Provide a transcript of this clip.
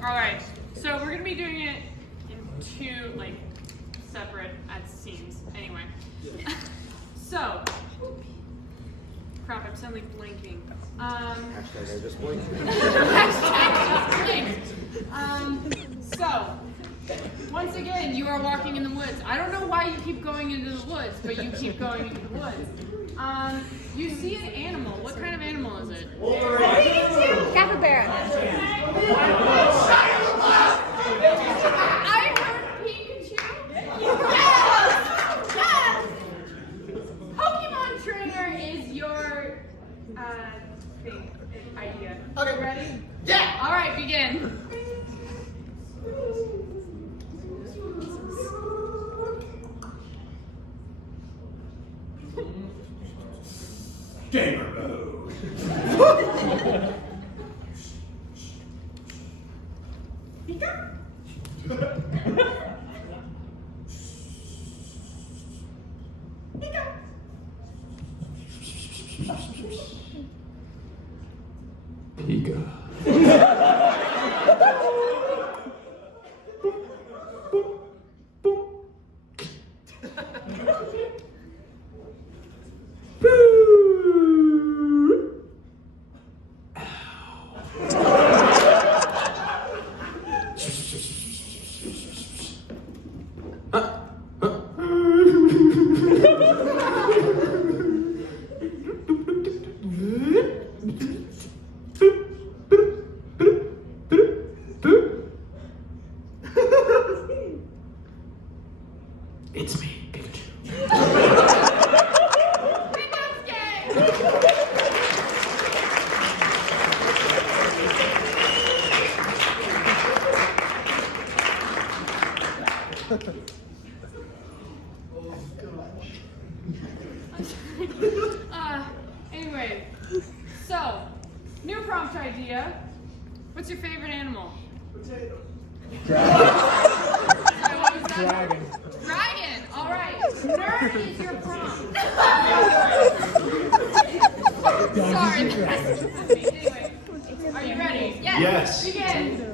All right, so we're gonna be doing it in two, like, separate scenes. Anyway, so crap, I'm suddenly blinking. Hashtag I just blinked. Hashtag just blinked. So once again, you are walking in the woods. I don't know why you keep going into the woods, but you keep going into the woods. You see an animal. What kind of animal is it? Capybara. I heard Pikachu. Yes! Pokemon trainer is your idea. Okay. Ready? Yeah! All right, begin. Gamer mode. Pika? Pika? Pika. It's me, Pikachu. Anyway, so new prompt idea. What's your favorite animal? Potato. Dragon. Dragon. All right. Nerd is your prompt. Sorry. Anyway, are you ready? Yes. Begin.